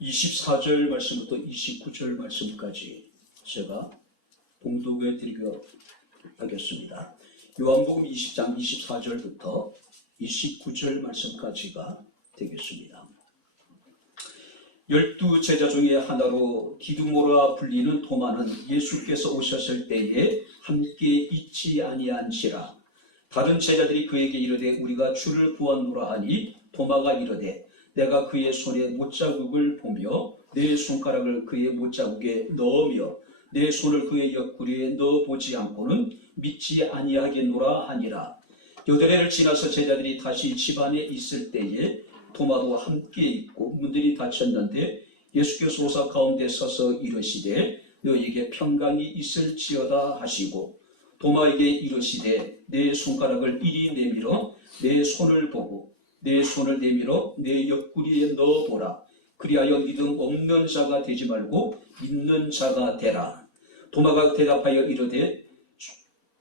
24절 말씀부터 29절 말씀까지 제가 봉독해 드리도록 하겠습니다. 요한복음 20장 24절부터 29절 말씀까지가 되겠습니다. 12 제자 중에 하나로 디두모라 불리는 도마는 예수께서 오셨을 때에 함께 있지 아니한지라. 다른 제자들이 그에게 이르되 우리가 주를 보았노라 하니 도마가 이르되 내가 그의 손에 못자국을 보며 내 손가락을 그의 못자국에 넣으며 내 손을 그의 옆구리에 넣어보지 않고는 믿지 아니하겠노라 하니라. 여드레를 지나서 제자들이 다시 집안에 있을 때에 도마도 함께 있고 문들이 닫혔는데 예수께서 오사 가운데 서서 이르시되 너희에게 평강이 있을지어다 하시고 도마에게 이르시되 내 손가락을 이리 내밀어 내 손을 보고 내 손을 내밀어 내 옆구리에 넣어보라. 그리하여 믿음 없는 자가 되지 말고 믿는 자가 되라. 도마가 대답하여 이르되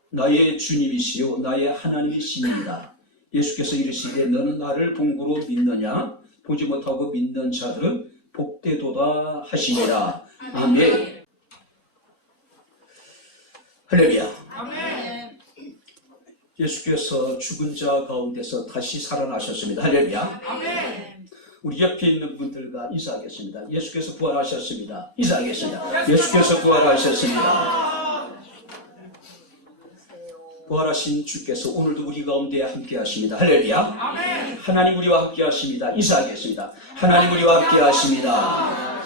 나의 주님이시요 나의 하나님이시니이다. 예수께서 이르시되 너는 나를 본고로 믿느냐? 보지 못하고 믿는 자들은 복되도다 하시니라. 아멘. 할렐루야. 아멘. 예수께서 죽은 자 가운데서 다시 살아나셨습니다. 할렐루야. 아멘. 우리 옆에 있는 분들과 인사하겠습니다. 예수께서 부활하셨습니다. 인사하겠습니다. 예수께서 부활하셨습니다. 부활하신 주께서 오늘도 우리 가운데 함께 하십니다. 할렐루야. 아멘. 하나님 우리와 함께 하십니다. 인사하겠습니다. 하나님 우리와 함께 하십니다.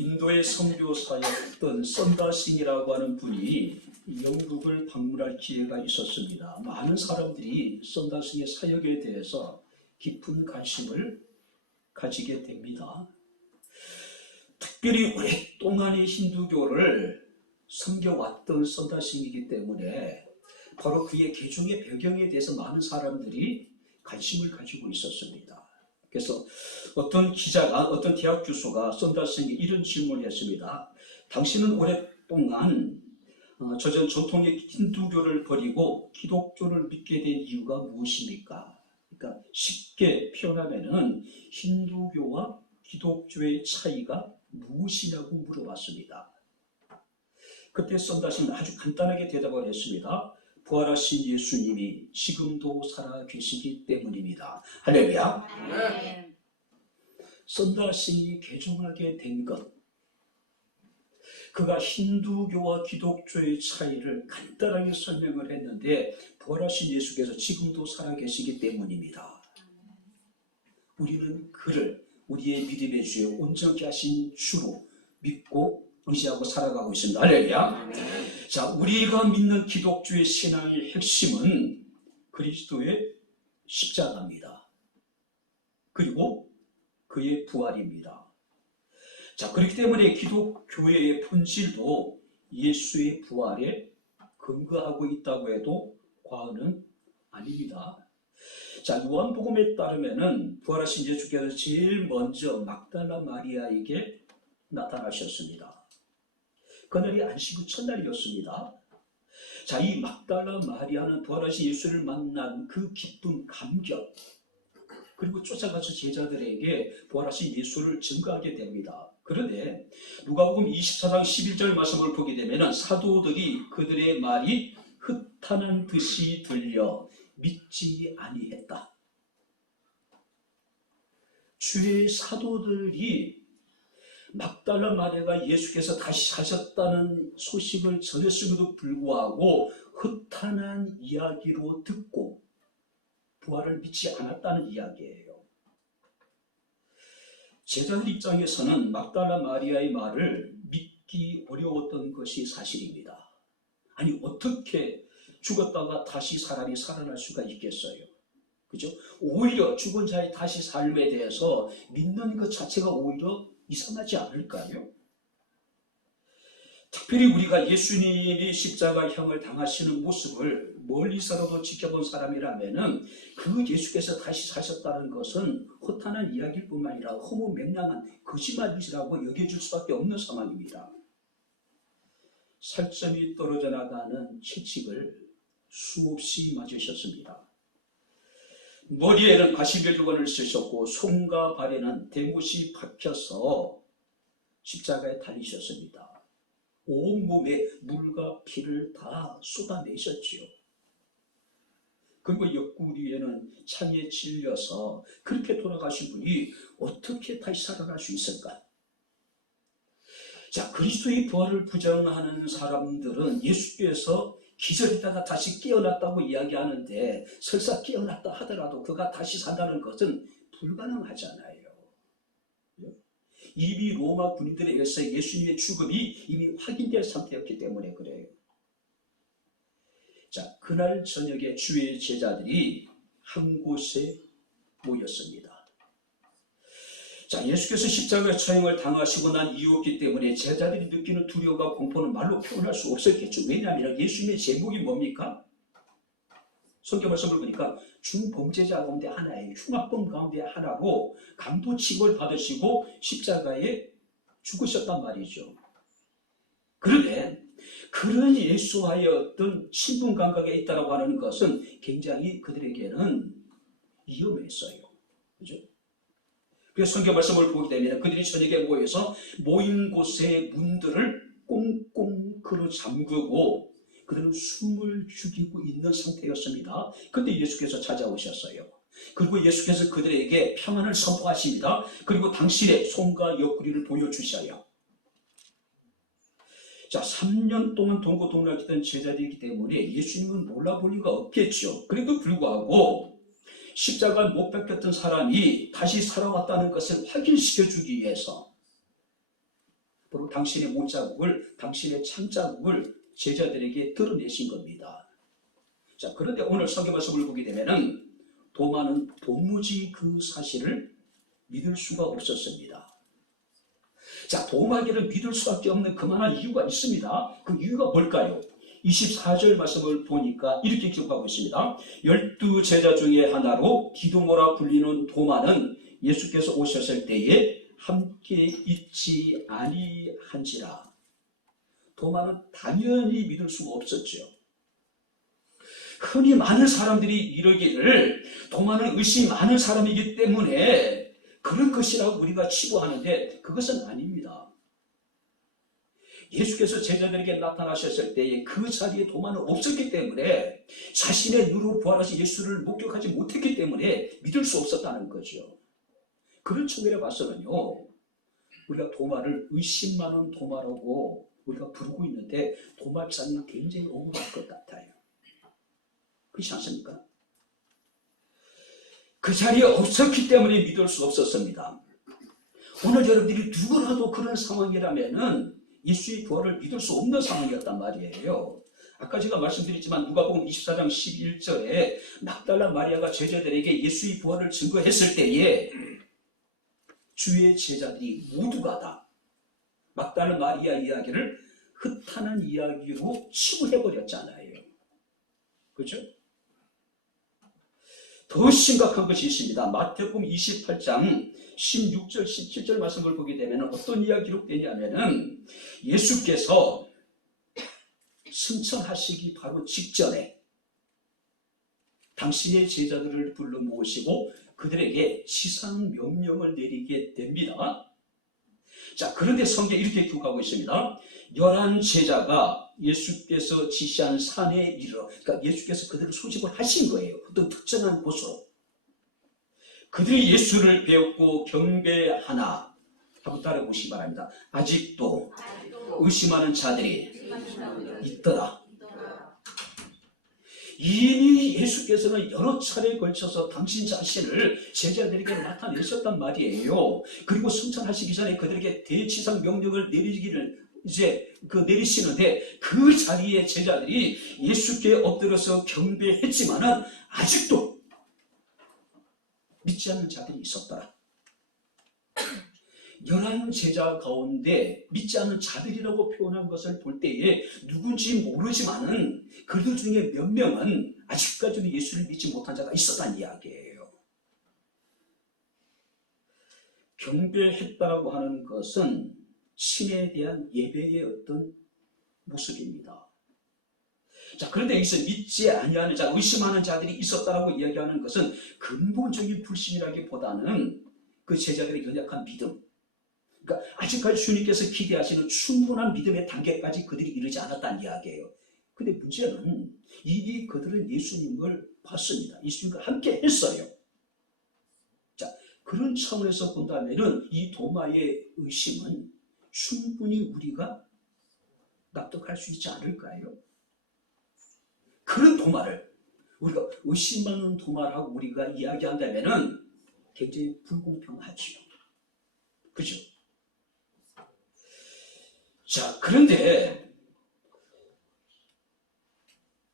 인도의 선교사였던 썬다싱이라고 하는 분이 영국을 방문할 기회가 있었습니다. 많은 사람들이 썬다싱의 사역에 대해서 깊은 관심을 가지게 됩니다. 특별히 오랫동안의 힌두교를 섬겨왔던 썬다싱이기 때문에 바로 그의 개종의 배경에 대해서 많은 사람들이 관심을 가지고 있었습니다. 그래서 어떤 기자가, 어떤 대학 교수가 썬다싱에게 이런 질문을 했습니다. 당신은 오랫동안 저전 전통의 힌두교를 버리고 기독교를 믿게 된 이유가 무엇입니까? 그러니까 쉽게 표현하면은 힌두교와 기독교의 차이가 무엇이냐고 물어봤습니다. 그때 썬다싱은 아주 간단하게 대답을 했습니다. 부활하신 예수님이 지금도 살아 계시기 때문입니다. 할렐루야. 네. 썬다싱이 개종하게 된 것, 그가 힌두교와 기독교의 차이를 간단하게 설명을 했는데 부활하신 예수께서 지금도 살아 계시기 때문입니다. 우리는 그를 우리의 믿음의 주요 온전케 하신 주로 믿고 의지하고 살아가고 있습니다. 할렐루야. 자, 우리가 믿는 기독교의 신앙의 핵심은 그리스도의 십자가입니다. 그리고 그의 부활입니다. 자, 그렇기 때문에 기독교회의 본질도 예수의 부활에 근거하고 있다고 해도 과언은 아닙니다. 자, 요한복음에 따르면은 부활하신 예수께서 제일 먼저 막달라 마리아에게 나타나셨습니다. 그날이 안식 후 첫날이었습니다. 자, 이 막달라 마리아는 부활하신 예수를 만난 그 기쁨, 감격, 그리고 쫓아가서 제자들에게 부활하신 예수를 증거하게 됩니다. 그런데 누가복음 24장 11절 말씀을 보게 되면 사도들이 그들의 말이 흩어난 듯이 들려 믿지 아니했다. 주의 사도들이 막달라 마리아가 예수께서 다시 사셨다는 소식을 전했음에도 불구하고 흩어난 이야기로 듣고 부활을 믿지 않았다는 이야기예요. 제자들 입장에서는 막달라 마리아의 말을 믿기 어려웠던 것이 사실입니다. 아니, 어떻게 죽었다가 다시 사람이 살아날 수가 있겠어요? 그죠? 오히려 죽은 자의 다시 삶에 대해서 믿는 것 자체가 오히려 이상하지 않을까요? 특별히 우리가 예수님이 십자가형을 당하시는 모습을 멀리서라도 지켜본 사람이라면 그 예수께서 다시 사셨다는 것은 허탄한 이야기일 뿐만 아니라 허무맹랑한 거짓말이라고 여겨질 수밖에 없는 상황입니다. 살점이 떨어져 나가는 채찍을 수없이 맞으셨습니다. 머리에는 가시별관을 쓰셨고 손과 발에는 대못이 박혀서 십자가에 달리셨습니다. 온몸에 물과 피를 다 쏟아내셨지요. 그리고 옆구리에는 창에 찔려서 그렇게 돌아가신 분이 어떻게 다시 살아날 수 있을까? 자, 그리스도의 부활을 부정하는 사람들은 예수께서 기절했다가 다시 깨어났다고 이야기하는데, 설사 깨어났다 하더라도 그가 다시 산다는 것은 불가능하잖아요. 이미 로마 군인들에 의해서 예수님의 죽음이 이미 확인된 상태였기 때문에 그래요. 자, 그날 저녁에 주의 제자들이 한 곳에 모였습니다. 자, 예수께서 십자가 처형을 당하시고 난 이후였기 때문에 제자들이 느끼는 두려움과 공포는 말로 표현할 수 없었겠죠. 왜냐하면 예수님의 제목이 뭡니까? 성경 말씀을 보니까 중범죄자 가운데 하나예요. 흉악범 가운데 하나로 강도칙을 받으시고 십자가에 죽으셨단 말이죠. 그런데 그런 예수와의 어떤 친분 감각에 있다고 하는 것은 굉장히 그들에게는 위험했어요. 그죠? 그래서 성경 말씀을 보게 되면 그들이 저녁에 모여서 모인 곳의 문들을 꽁꽁 걸어 잠그고 그들은 숨을 죽이고 있는 상태였습니다. 그때 예수께서 찾아오셨어요. 그리고 예수께서 그들에게 평안을 선포하십니다. 그리고 당신의 손과 옆구리를 보여주셔요. 자, 3년 동안 동고동락했던 제자들이기 때문에 예수님은 몰라볼 리가 없겠죠. 그래도 불구하고 십자가를 못 박혔던 사람이 다시 살아왔다는 것을 확인시켜주기 위해서 바로 당신의 못자국을, 당신의 창자국을 제자들에게 드러내신 겁니다. 자, 그런데 오늘 성경 말씀을 보게 되면은 도마는 도무지 그 사실을 믿을 수가 없었습니다. 자, 도마에게는 믿을 수밖에 없는 그만한 이유가 있습니다. 그 이유가 뭘까요? 24절 말씀을 보니까 이렇게 기록하고 있습니다. 12제자 중에 하나로 디도모라 불리는 도마는 예수께서 오셨을 때에 함께 있지 아니한지라. 도마는 당연히 믿을 수가 없었죠. 흔히 많은 사람들이 이러기를 도마는 의심이 많은 사람이기 때문에 그런 것이라고 우리가 치부하는데 그것은 아닙니다. 예수께서 제자들에게 나타나셨을 때에 그 자리에 도마는 없었기 때문에 자신의 눈으로 부활하신 예수를 목격하지 못했기 때문에 믿을 수 없었다는 거죠. 그런 측면에 봐서는요, 우리가 도마를 의심 많은 도마라고 우리가 부르고 있는데 도마 기사님 굉장히 억울할 것 같아요. 그렇지 않습니까? 그 자리에 없었기 때문에 믿을 수 없었습니다. 오늘 여러분들이 누구라도 그런 상황이라면은 예수의 부활을 믿을 수 없는 상황이었단 말이에요. 아까 제가 말씀드렸지만 누가복음 24장 11절에 막달라 마리아가 제자들에게 예수의 부활을 증거했을 때에 주의 제자들이 모두가 다 막달라 마리아 이야기를 흩하는 이야기로 치부해버렸잖아요. 그렇죠? 더 심각한 것이 있습니다. 마태복음 28장 16절, 17절 말씀을 보게 되면 어떤 이야기가 기록되냐면은 예수께서 승천하시기 바로 직전에 당신의 제자들을 불러 모으시고 그들에게 지상 명령을 내리게 됩니다. 자, 그런데 성경에 이렇게 기록하고 있습니다. 11 제자가 예수께서 지시한 산에 이르러, 그러니까 예수께서 그들을 소집을 하신 거예요. 어떤 특정한 곳으로. 그들이 예수를 배웠고 경배하나, 한번 따라보시기 바랍니다. 아직도 의심하는 자들이 있더라. 이미 예수께서는 여러 차례에 걸쳐서 당신 자신을 제자들에게 나타내셨단 말이에요. 그리고 승천하시기 전에 그들에게 대지상 명령을 내리기를 내리시는데 그 자리에 제자들이 예수께 엎드려서 경배했지만은 아직도 믿지 않는 자들이 있었더라. 11 제자 가운데 믿지 않는 자들이라고 표현한 것을 볼 때에 누군지 모르지만은 그들 중에 몇 명은 아직까지도 예수를 믿지 못한 자가 있었다는 이야기예요. 경배했다라고 하는 것은 신에 대한 예배의 어떤 모습입니다. 자, 그런데 여기서 믿지 아니하는 자, 의심하는 자들이 있었다라고 이야기하는 것은 근본적인 불신이라기보다는 그 제자들의 연약한 믿음. 그러니까 아직까지 주님께서 기대하시는 충분한 믿음의 단계까지 그들이 이르지 않았다는 이야기예요. 근데 문제는 이미 그들은 예수님을 봤습니다. 예수님과 함께 했어요. 자, 그런 차원에서 본다면은 이 도마의 의심은 충분히 우리가 납득할 수 있지 않을까요? 그런 도마를 우리가 의심하는 도마라고 우리가 이야기한다면은 굉장히 불공평하죠. 그죠? 자, 그런데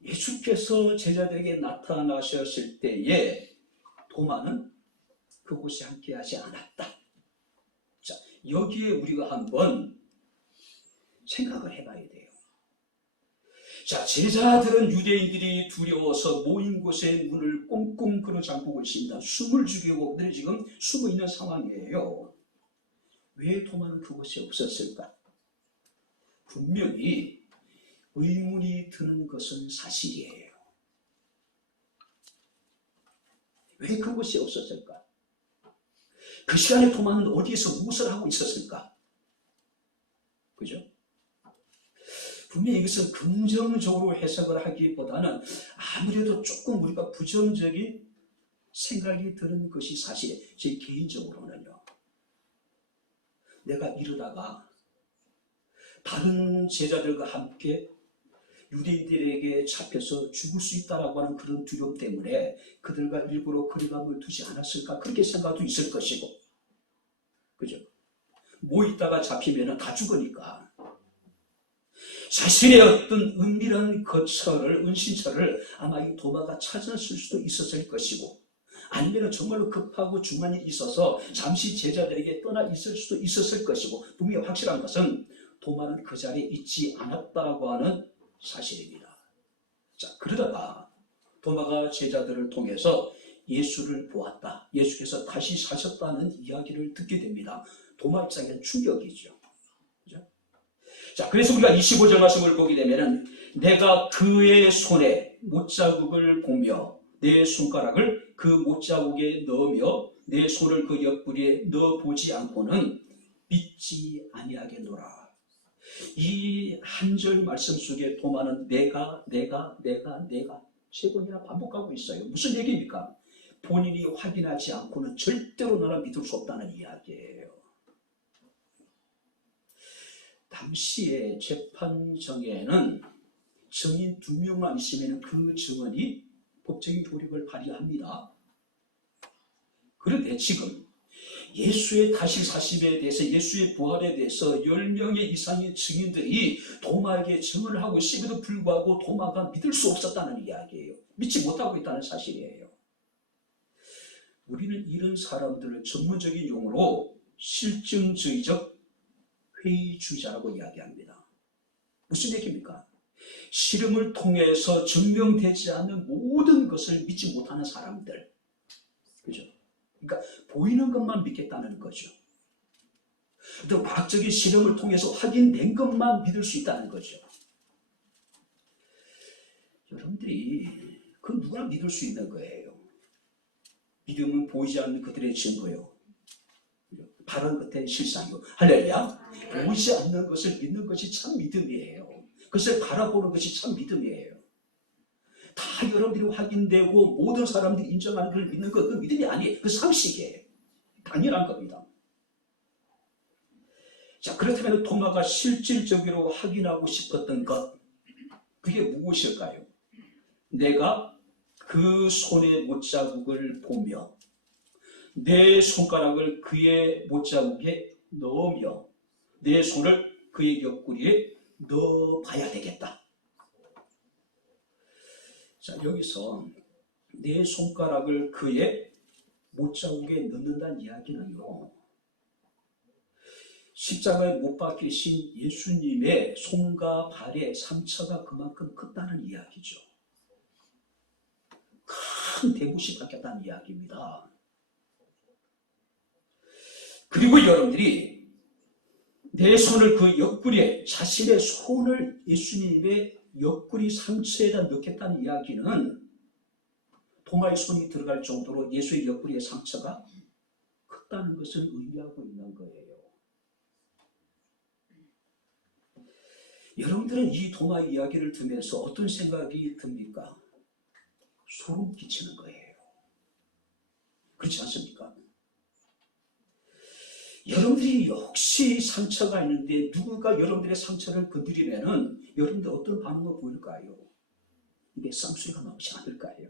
예수께서 제자들에게 나타나셨을 때에 도마는 그곳에 함께하지 않았다. 자, 여기에 우리가 한번 생각을 해봐야 돼요. 자, 제자들은 유대인들이 두려워서 모인 곳에 문을 꽁꽁 걸어 잠그고 있습니다. 숨을 죽이고 그들이 지금 숨어 있는 상황이에요. 왜 도마는 그곳에 없었을까? 분명히 의문이 드는 것은 사실이에요. 왜 그곳에 없었을까? 그 시간에 도마는 어디에서 무엇을 하고 있었을까? 그죠? 분명히 이것은 긍정적으로 해석을 하기보다는 아무래도 조금 우리가 부정적인 생각이 드는 것이 사실이에요. 제 개인적으로는요. 내가 이러다가 다른 제자들과 함께 유대인들에게 잡혀서 죽을 수 있다라고 하는 그런 두려움 때문에 그들과 일부러 거리감을 두지 않았을까? 그렇게 생각도 있을 것이고. 그죠? 뭐 있다가 잡히면 다 죽으니까. 자신의 어떤 은밀한 거처를, 은신처를 아마 이 도마가 찾았을 수도 있었을 것이고, 아니면 정말로 급하고 중요한 일이 있어서 잠시 제자들에게 떠나 있을 수도 있었을 것이고, 분명히 확실한 것은 도마는 그 자리에 있지 않았다고 하는 사실입니다. 자, 그러다가 도마가 제자들을 통해서 예수를 보았다. 예수께서 다시 사셨다는 이야기를 듣게 됩니다. 도마 입장에는 충격이죠. 그죠? 자, 그래서 우리가 25절 말씀을 보게 되면은 내가 그의 손에 못자국을 보며 내 손가락을 그 못자국에 넣으며 내 손을 그 옆구리에 넣어보지 않고는 믿지 아니하겠노라. 이 한 절 말씀 속에 도마는 내가 세 번이나 반복하고 있어요. 무슨 얘기입니까? 본인이 확인하지 않고는 절대로 나는 믿을 수 없다는 이야기예요. 당시의 재판정에는 증인 2명만 있으면 그 증언이 법적인 효력을 발휘합니다. 그런데 지금 예수의 다시 사심에 대해서, 예수의 부활에 대해서 10명의 이상의 증인들이 도마에게 증언을 하고 있음에도 불구하고 도마가 믿을 수 없었다는 이야기예요. 믿지 못하고 있다는 사실이에요. 우리는 이런 사람들을 전문적인 용어로 실증주의적 회의주의자라고 이야기합니다. 무슨 얘기입니까? 실험을 통해서 증명되지 않는 모든 것을 믿지 못하는 사람들. 그죠? 그러니까 보이는 것만 믿겠다는 거죠. 또 과학적인 실험을 통해서 확인된 것만 믿을 수 있다는 거죠. 여러분들이 그 누가 믿을 수 있는 거예요. 믿음은 보이지 않는 그들의 증거요. 바른 것의 실상이요. 할렐루야. 보이지 않는 것을 믿는 것이 참 믿음이에요. 그것을 바라보는 것이 참 믿음이에요. 다 여러분들이 확인되고 모든 사람들이 인정하는 걸 믿는 것, 그 믿음이 아니에요. 그 상식이에요. 당연한 겁니다. 자, 그렇다면 도마가 실질적으로 확인하고 싶었던 것, 그게 무엇일까요? 내가 그 손의 못자국을 보며 내 손가락을 그의 못자국에 넣으며 내 손을 그의 옆구리에 넣어봐야 되겠다. 자, 여기서 내 손가락을 그의 못자국에 넣는다는 이야기는요, 십자가에 못 박히신 예수님의 손과 발의 상처가 그만큼 컸다는 이야기죠. 큰 대못이 박혔다는 이야기입니다. 그리고 여러분들이 내 손을 그 옆구리에, 자신의 손을 예수님의 옆구리 상처에다 넣겠다는 이야기는 도마의 손이 들어갈 정도로 예수의 옆구리의 상처가 컸다는 것을 의미하고 있는 거예요. 여러분들은 이 도마 이야기를 들으면서 어떤 생각이 듭니까? 소름 끼치는 거예요. 그렇지 않습니까? 여러분들이 혹시 상처가 있는데 누군가 여러분들의 상처를 건드리면은 여러분들 어떤 반응을 보일까요? 이게 쌍수가 나오지 않을까요?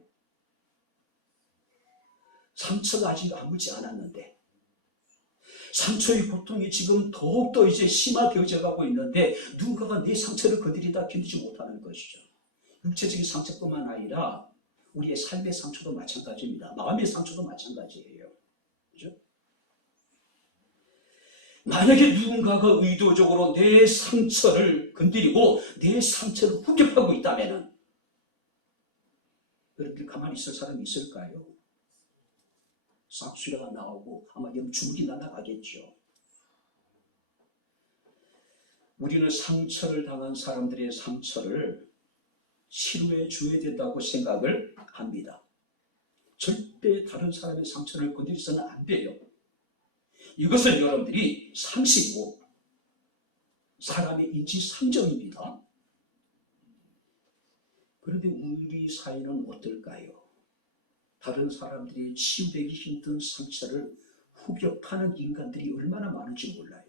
상처가 아직 아물지 않았는데 상처의 고통이 지금 더욱더 이제 심화되어져 가고 있는데 누군가가 내 상처를 건드린다 견디지 못하는 것이죠. 육체적인 상처뿐만 아니라 우리의 삶의 상처도 마찬가지입니다. 마음의 상처도 마찬가지예요. 그죠? 만약에 누군가가 의도적으로 내 상처를 건드리고 내 상처를 후벼파고 있다면 여러분들 가만히 있을 사람이 있을까요? 싹수라가 나오고 아마 여러분 주눅이 날아가겠죠. 우리는 상처를 당한 사람들의 상처를 치료해 줘야 된다고 생각을 합니다. 절대 다른 사람의 상처를 건드려서는 안 돼요. 이것은 여러분들이 상식이고 사람의 인지상정입니다. 그런데 우리 사회는 어떨까요? 다른 사람들이 치유되기 힘든 상처를 후벼 파는 인간들이 얼마나 많은지 몰라요.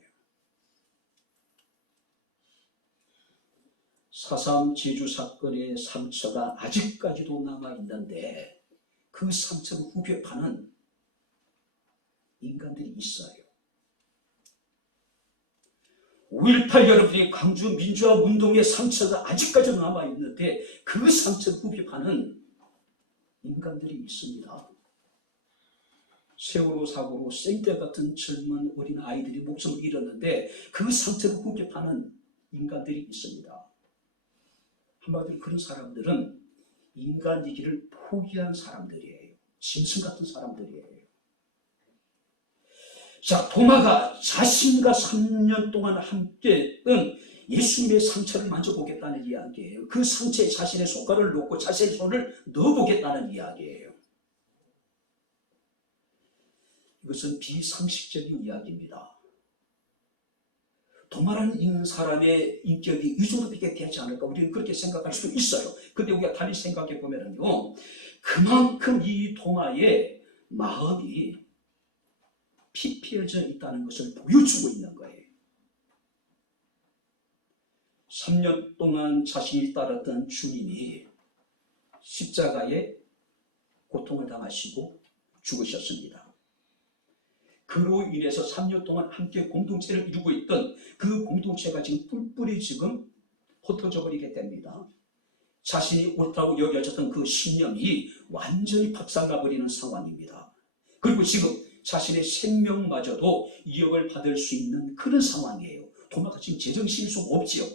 4.3 제주 사건의 상처가 아직까지도 남아있는데 그 상처를 후벼 파는 인간들이 있어요. 5.18 여러분들이 광주 민주화 운동의 상처가 아직까지도 남아있는데 그 상처를 후벼 파는 인간들이 있습니다. 세월호 사고로 생떼 같은 젊은 어린 아이들이 목숨을 잃었는데 그 상처를 후벼 파는 인간들이 있습니다. 한마디로 그런 사람들은 인간이기를 포기한 사람들이에요. 짐승 같은 사람들이에요. 자, 도마가 자신과 3년 동안 함께했던 예수님의 상처를 만져보겠다는 이야기예요. 그 상처에 자신의 손가락을 놓고 자신의 손을 넣어보겠다는 이야기예요. 이것은 비상식적인 이야기입니다. 도마라는 사람의 인격이 이 정도밖에 되지 않을까 우리는 그렇게 생각할 수도 있어요. 그런데 우리가 달리 생각해 보면요, 그만큼 이 도마의 마음이 피폐해져 있다는 것을 보여주고 있는 거예요. 3년 동안 자신이 따랐던 주님이 십자가에 고통을 당하시고 죽으셨습니다. 그로 인해서 3년 동안 함께 공동체를 이루고 있던 그 공동체가 지금 뿔뿔이 지금 흩어져 버리게 됩니다. 자신이 옳다고 여겨졌던 그 신념이 완전히 박살나버리는 상황입니다. 그리고 지금 자신의 생명마저도 위협을 받을 수 있는 그런 상황이에요. 도마가 지금 제정신일 수가 없지요.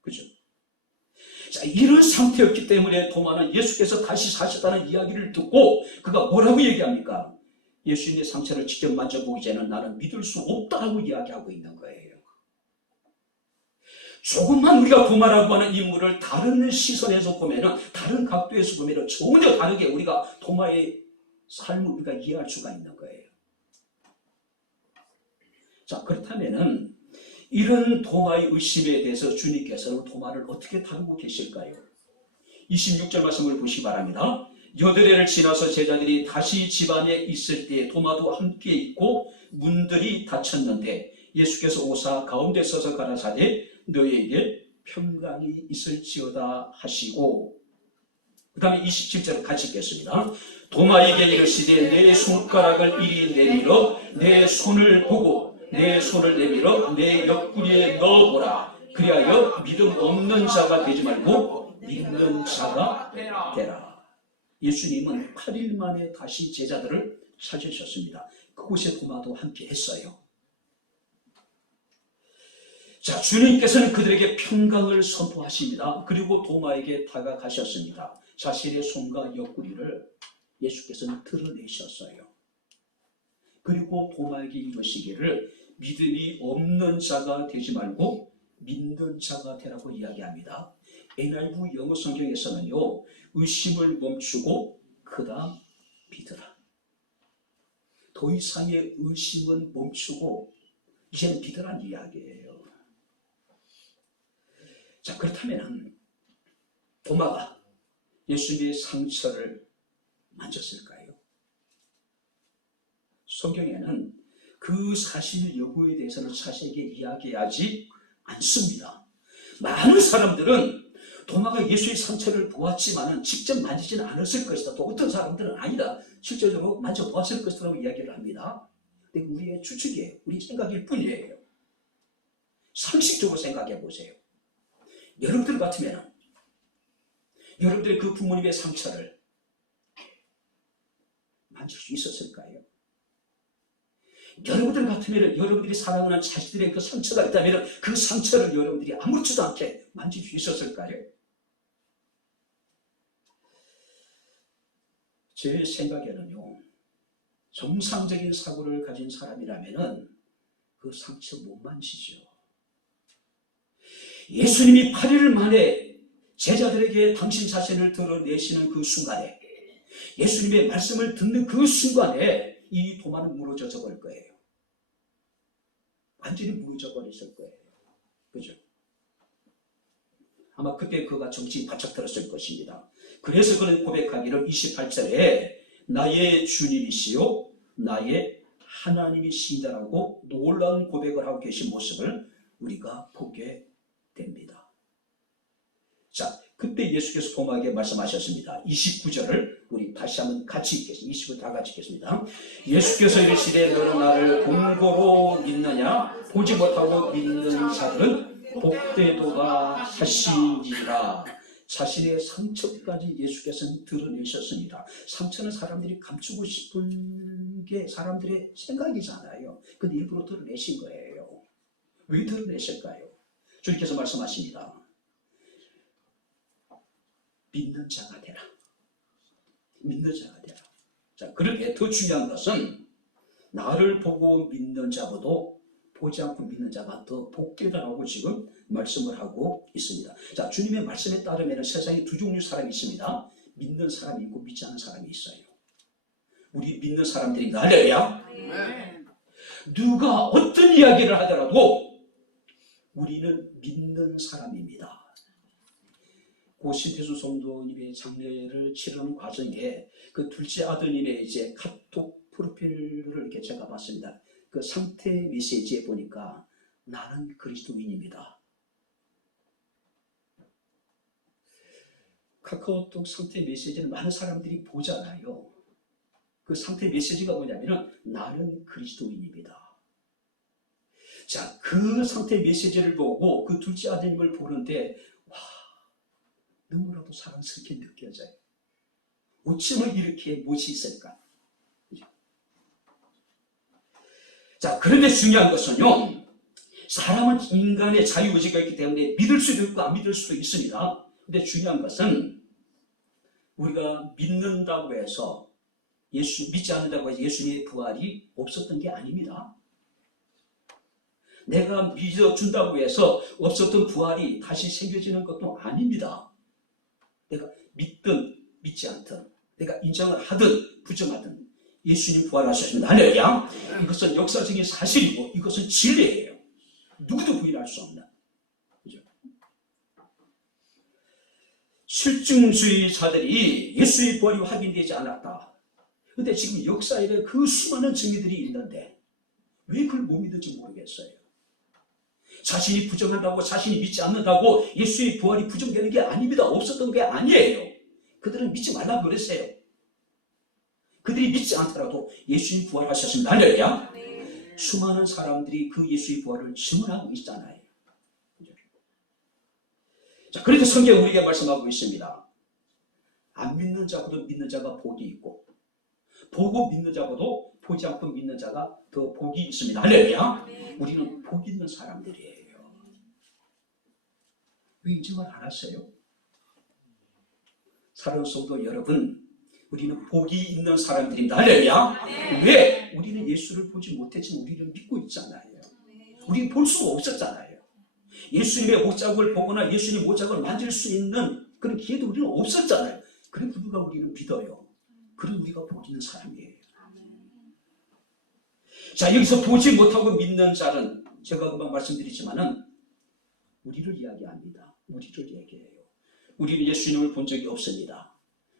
그죠? 자, 이런 상태였기 때문에 도마는 예수께서 다시 사셨다는 이야기를 듣고 그가 뭐라고 얘기합니까? 예수님의 상처를 직접 만져보기 전에 나는 믿을 수 없다고 이야기하고 있는 거예요. 조금만 우리가 도마라고 하는 인물을 다른 시선에서 보면은, 다른 각도에서 보면은 전혀 다르게 우리가 도마의 삶을 우리가 이해할 수가 있는 거예요. 자, 그렇다면은 이런 도마의 의심에 대해서 주님께서는 도마를 어떻게 다루고 계실까요? 26절 말씀을 보시기 바랍니다. 여드레를 지나서 제자들이 다시 집안에 있을 때 도마도 함께 있고 문들이 닫혔는데 예수께서 오사 가운데 서서 가라사대 너희에게 평강이 있을지어다 하시고, 그 다음에 27절 같이 읽겠습니다. 도마에게 이르시되 내 손가락을 이리 내밀어 내 손을 보고 내 손을 내밀어 내 옆구리에 넣어보라. 그리하여 믿음 없는 자가 되지 말고 믿는 자가 되라. 예수님은 8일 만에 다시 제자들을 찾으셨습니다. 그곳에 도마도 함께 했어요. 자, 주님께서는 그들에게 평강을 선포하십니다. 그리고 도마에게 다가가셨습니다. 자신의 손과 옆구리를 예수께서는 드러내셨어요. 그리고 도마에게 이르시기를 믿음이 없는 자가 되지 말고 믿는 자가 되라고 이야기합니다. NIV 영어 성경에서는요, 의심을 멈추고 그 다음 믿으라. 더 이상의 의심은 멈추고 이제는 믿으란 이야기예요. 자, 그렇다면 도마가 예수님의 상처를 만졌을까요? 성경에는 그 사실 여부에 대해서는 자세하게 이야기하지 않습니다. 많은 사람들은 도마가 예수의 상처를 보았지만 직접 만지지는 않았을 것이다. 또 어떤 사람들은 아니다, 실제적으로 만져보았을 것이라고 이야기를 합니다. 근데 우리의 추측이에요. 우리 생각일 뿐이에요. 상식적으로 생각해 보세요. 여러분들 같으면 여러분들의 그 부모님의 상처를 만질 수 있었을까요? 여러분들 같으면 여러분들이 사랑하는 자식들의 그 상처가 있다면 그 상처를 여러분들이 아무렇지도 않게 만질 수 있었을까요? 제 생각에는요, 정상적인 사고를 가진 사람이라면 그 상처 못 만지죠. 예수님이 8일 만에 제자들에게 당신 자신을 드러내시는 그 순간에, 예수님의 말씀을 듣는 그 순간에 이 도마는 무너져 버릴 거예요. 완전히 무너져 버렸을 거예요. 그죠? 아마 그때 그가 정신이 바짝 들었을 것입니다. 그래서 그는 고백하기를 28절에 나의 주님이시요 나의 하나님이시다라고 놀라운 고백을 하고 계신 모습을 우리가 보게 됩니다. 자, 그때 예수께서 도마에게 말씀하셨습니다. 29절을 우리 다시 한번 같이 읽겠습니다. 29절 다 같이 읽겠습니다. 예수께서 이르시되 너는 나를 본고로 믿느냐? 보지 못하고 믿는 자들은 복되도다 하시니라. 자신의 상처까지 예수께서는 드러내셨습니다. 상처는 사람들이 감추고 싶은 게 사람들의 생각이잖아요. 근데 일부러 드러내신 거예요. 왜 드러내실까요? 주님께서 말씀하십니다. 믿는 자가 되라. 믿는 자가 되라. 자, 그런데 더 중요한 것은 나를 보고 믿는 자보다 보지 않고 믿는 자가 더 복되다라고 지금 말씀을 하고 있습니다. 자, 주님의 말씀에 따르면 세상에 두 종류 사람이 있습니다. 믿는 사람이 있고 믿지 않는 사람이 있어요. 우리 믿는 사람들입니다. 할렐루야. 누가 어떤 이야기를 하더라도 우리는 믿는 사람입니다. 고 신태수 성도님의 장례를 치르는 과정에 그 둘째 아드님의 이제 카톡 프로필을 이렇게 제가 봤습니다. 그 상태 메시지에 보니까 나는 그리스도인입니다. 카카오톡 상태 메시지는 많은 사람들이 보잖아요. 그 상태 메시지가 뭐냐면 나는 그리스도인입니다. 자, 그 상태 메시지를 보고 그 둘째 아드님을 보는데 와, 너무나도 사랑스럽게 느껴져요. 어쩌면 이렇게 못이 있을까? 그죠? 자, 그런데 중요한 것은요, 사람은 인간의 자유의지가 있기 때문에 믿을 수도 있고 안 믿을 수도 있습니다. 근데 중요한 것은 우리가 믿는다고 해서 믿지 않는다고 해서 예수님의 부활이 없었던 게 아닙니다. 내가 믿어준다고 해서 없었던 부활이 다시 생겨지는 것도 아닙니다. 내가 믿든 믿지 않든, 내가 인정을 하든 부정하든 예수님 부활하셨습니다. 할렐루야. 이것은 역사적인 사실이고 이것은 진리예요. 누구도 부인할 수 없는. 그죠? 실증주의자들이 예수의 부활이 확인되지 않았다. 근데 지금 역사에 그 수많은 증거들이 있는데 왜 그걸 못 믿을지 모르겠어요. 자신이 부정한다고, 자신이 믿지 않는다고 예수의 부활이 부정되는 게 아닙니다. 없었던 게 아니에요. 그들은 믿지 말라고 그랬어요. 그들이 믿지 않더라도 예수님 부활하셨습니다. 할렐루야. 수많은 사람들이 그 예수의 부활을 증언하고 있잖아요. 자, 그런데 성경은 우리에게 말씀하고 있습니다. 안 믿는 자보다 믿는 자가 복이 있고, 보고 믿는 자보다 보지 않고 믿는 자가 더 복이 있습니다. 할렐루야. 우리는 복 있는 사람들이에요. 왜 인정을 안 하세요? 사랑하는 성도 여러분, 우리는 복이 있는 사람들입니다. 할렐루야. 왜? 우리는 예수를 보지 못했지만 우리는 믿고 있잖아요. 우리는 볼 수가 없었잖아요. 예수님의 옷자국을 보거나 예수님 옷자국을 만질 수 있는 그런 기회도 우리는 없었잖아요. 그런 불구가 우리는 믿어요. 그런 우리가 복 있는 사람이에요. 자, 여기서 보지 못하고 믿는 자는 제가 금방 말씀드리지만은 우리를 이야기합니다. 우리를 얘기해요. 우리는 예수님을 본 적이 없습니다.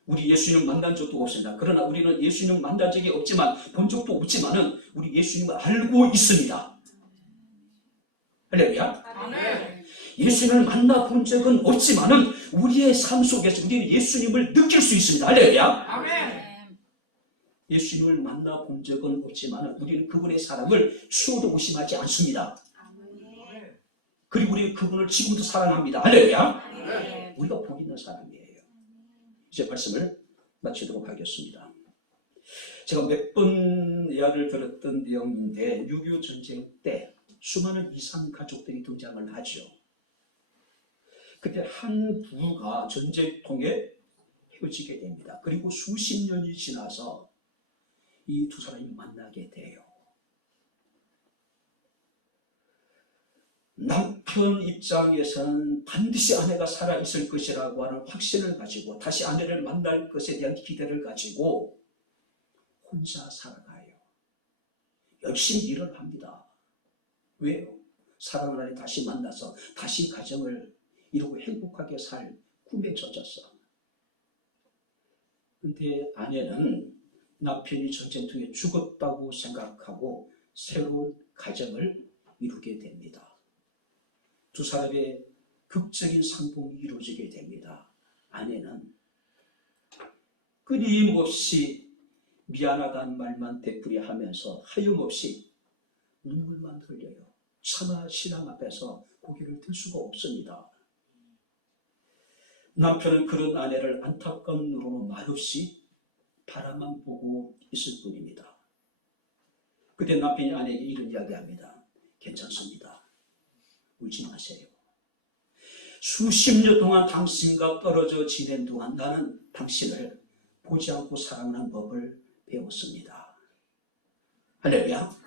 우리 예수님 만난 적도 없습니다. 그러나 우리는 예수님 만난 적이 없지만 본 적도 없지만은 우리 예수님을 알고 있습니다. 할렐루야. 아멘. 예수님을 만나본 적은 없지만은 우리의 삶 속에서 우리는 예수님을 느낄 수 있습니다. 할렐루야. 아멘. 예수님을 만나본 적은 없지만 우리는 그분의 사랑을 추워도 의심하지 않습니다. 그리고 우리는 그분을 지금도 사랑합니다. 할렐루야. 우리가 복 있는 사람이에요. 이제 말씀을 마치도록 하겠습니다. 제가 몇 번 이야기를 들었던 내용인데 6.25 전쟁 때 수많은 이산 가족들이 등장을 하죠. 그때 한 부부가 전쟁통에 헤어지게 됩니다. 그리고 수십 년이 지나서 이 두 사람이 만나게 돼요. 남편 입장에서는 반드시 아내가 살아있을 것이라고 하는 확신을 가지고 다시 아내를 만날 것에 대한 기대를 가지고 혼자 살아가요. 열심히 일을 합니다. 왜요? 사랑하는 아내 다시 만나서 다시 가정을 이루고 행복하게 살 꿈에 젖었어. 근데 아내는 남편이 전쟁통에 죽었다고 생각하고 새로운 가정을 이루게 됩니다. 두 사람의 극적인 상봉이 이루어지게 됩니다. 아내는 끊임없이 미안하다는 말만 되풀이하면서 하염없이 눈물만 흘려요. 차마 신랑 앞에서 고개를 들 수가 없습니다. 남편은 그런 아내를 안타까운 눈으로 말없이 바라만 보고 있을 뿐입니다. 그때 남편이 아내에게 이런 이야기합니다. 괜찮습니다. 울지 마세요. 수십 년 동안 당신과 떨어져 지낸 동안 나는 당신을 보지 않고 사랑하는 법을 배웠습니다. 할렐루야.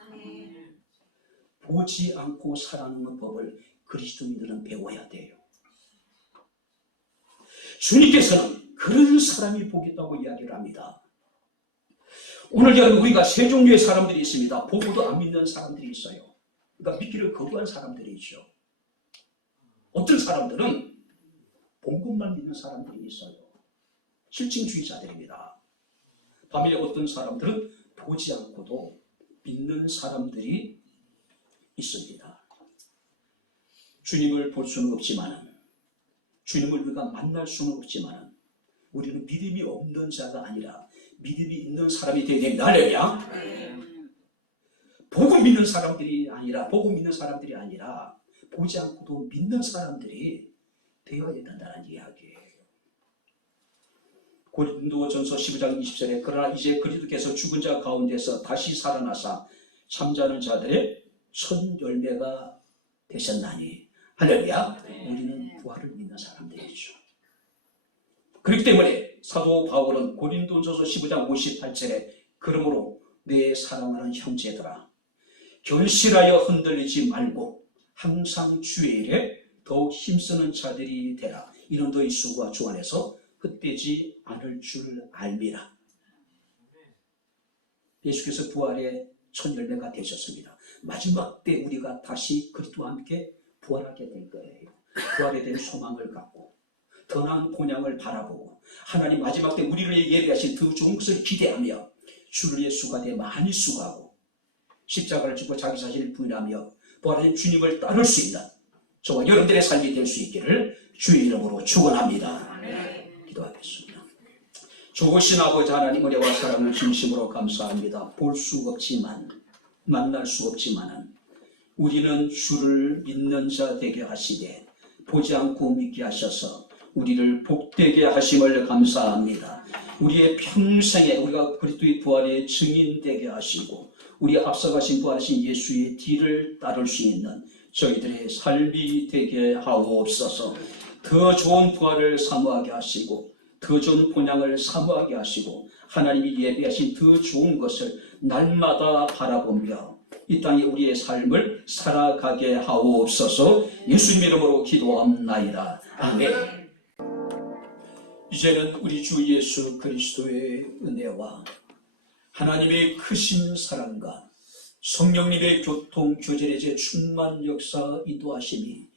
보지 않고 사랑하는 법을 그리스도인들은 배워야 돼요. 주님께서는 그런 사람이 복 있다고 이야기를 합니다. 오늘 여러분 우리가 세 종류의 사람들이 있습니다. 보고도 안 믿는 사람들이 있어요. 그러니까 믿기를 거부한 사람들이 있죠. 어떤 사람들은 본 것만 믿는 사람들이 있어요. 실증주의자들입니다. 반면에 어떤 사람들은 보지 않고도 믿는 사람들이 있습니다. 주님을 볼 수는 없지만 주님을 우리가 만날 수는 없지만 우리는 믿음이 없는 자가 아니라 믿음이 있는 사람이 되어야 됩니다. 할렐루야. 보고 믿는 사람들이 아니라 보지 않고도 믿는 사람들이 되어야 된다는 이야기예요. 고린도전서 15장 20절에 그러나 이제 그리스도께서 죽은 자 가운데서 다시 살아나사 잠자는 자들의 첫 열매가 되셨나니 할렐루야. 우리는 부활을 믿는 사람들이죠. 그렇기 때문에 사도 바울은 고린도전서 15장 58절에 그러므로 내 사랑하는 형제들아 결실하여 흔들리지 말고 항상 주의 일에 더욱 힘쓰는 자들이 되라. 이는 너희 수고가 주 안에서 헛되지 않을 줄 알미라. 예수께서 부활의 첫 열매가 되셨습니다. 마지막 때 우리가 다시 그리스도와 함께 부활하게 될 거예요. 부활에 대한 소망을 갖고 더 나은 본향을 바라보고 하나님 마지막 때 우리를 예비하신 더 좋은 것을 기대하며 주를 위해 수고하되 많이 수고하고 십자가를 지고 자기 자신을 부인하며 부활하신 주님을 따를 수 있는 저와 여러분들의 삶이 될 수 있기를 주의 이름으로 축원합니다. 기도하겠습니다. 좋으신 아버지 하나님 은혜와 사랑을 진심으로 감사합니다. 볼 수 없지만 만날 수 없지만 우리는 주를 믿는 자 되게 하시되 보지 않고 믿게 하셔서 우리를 복되게 하심을 감사합니다. 우리의 평생에 우리가 그리스도의 부활의 증인 되게 하시고 우리 앞서가신 부활하신 예수의 뒤를 따를 수 있는 저희들의 삶이 되게 하옵소서. 더 좋은 부활을 사모하게 하시고 더 좋은 본향을 사모하게 하시고 하나님이 예비하신 더 좋은 것을 날마다 바라보며 이 땅에 우리의 삶을 살아가게 하옵소서. 예수님 이름으로 기도합나이다. 아멘. 이제는 우리 주 예수 그리스도의 은혜와 하나님의 크신 사랑과 성령님의 교통 교제의 제 충만 역사 인도하심이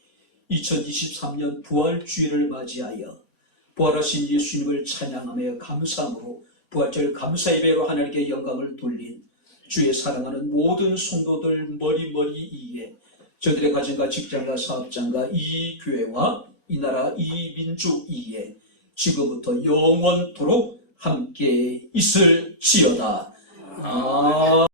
2023년 부활주일을 맞이하여 부활하신 예수님을 찬양하며 감사함으로 부활절 감사 예배로 하나님께 영광을 돌린 주의 사랑하는 모든 성도들 머리머리 이에 저들의 가정과 직장과 사업장과 이 교회와 이 나라 이 민족 이에 지금부터 영원토록 함께 있을지어다.